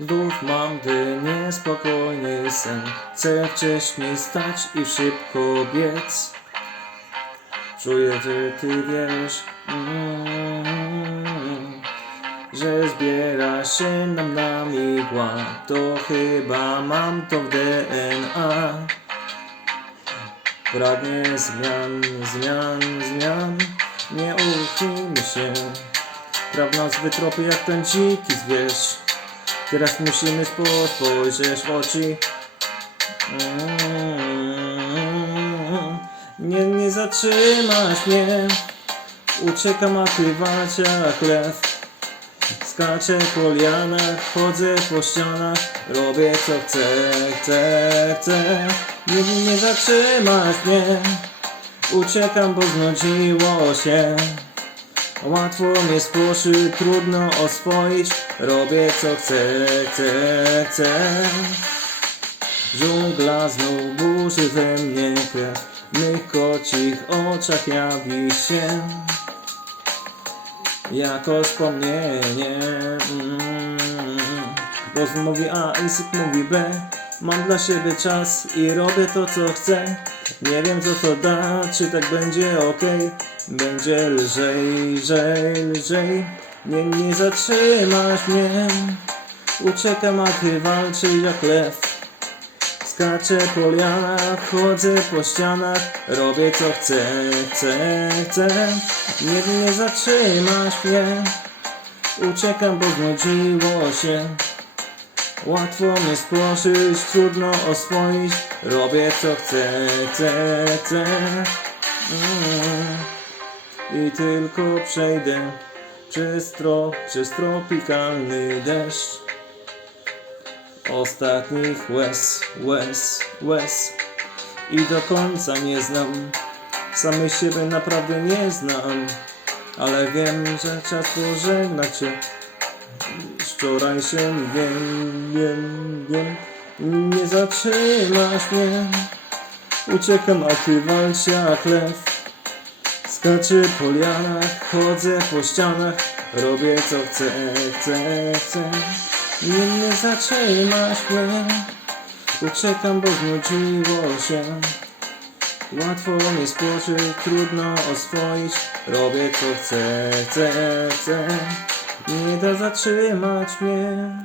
Znów mam gdy niespokojny sen. Chcę wcześniej stać i szybko biec. Czuję, że ty wiesz mm, Że zbiera się nam na migła. To chyba mam to w DNA Pragnie zmian, zmian, zmian. Nie uchylmy się. Praw nas wytropy jak ten dziki zwierz Teraz musimy spo- spojrzeć w oczy. Nie, nie zatrzymasz mnie. Uciekam, a ty walcz jak lew. Skaczę po lianach, chodzę po ścianach. Robię co chcę, chcę, chcę. Nie, nie zatrzymasz mnie. Uciekam, bo znudziło się Łatwo mnie spłoszy, trudno oswoić. Robię co chcę, chcę, chcę. Dżungla znów burzy we mnie krew. W mych kocich oczach jawi się Jako wspomnienie mm. Roz mówi A i Syk mówi B Mam dla siebie czas i robię to co chcę. Nie wiem co to da, czy tak będzie ok Będzie lżej, lżej, lżej. Nie, nie zatrzymasz mnie. Uciekam, a ty walczy jak lew. Skaczę po lianach, chodzę po ścianach. Robię co chcę, chcę, chcę. Nie, nie zatrzymasz mnie. Uciekam, bo znudziło się Łatwo mnie spłoszyć, trudno oswoić. Robię co chcę, chcę, chcę. Mm. I tylko przejdę przez, tro, przez tropikalny deszcz. Ostatnich łez, łez, łez. I do końca nie znam. Samych siebie naprawdę nie znam. Ale wiem, że czas pożegnać się Wczoraj się wiem, wiem, wiem Nie zatrzymasz mnie. Uciekam, a ty jak lew. Skaczę po lianach, chodzę po ścianach Robię co chcę, chcę, chcę. Nie, nie zatrzymasz mnie Uciekam, bo znudziło się. Łatwo mnie spłoczyć, trudno oswoić Robię co chcę, chcę, chcę Nie da zatrzymać mnie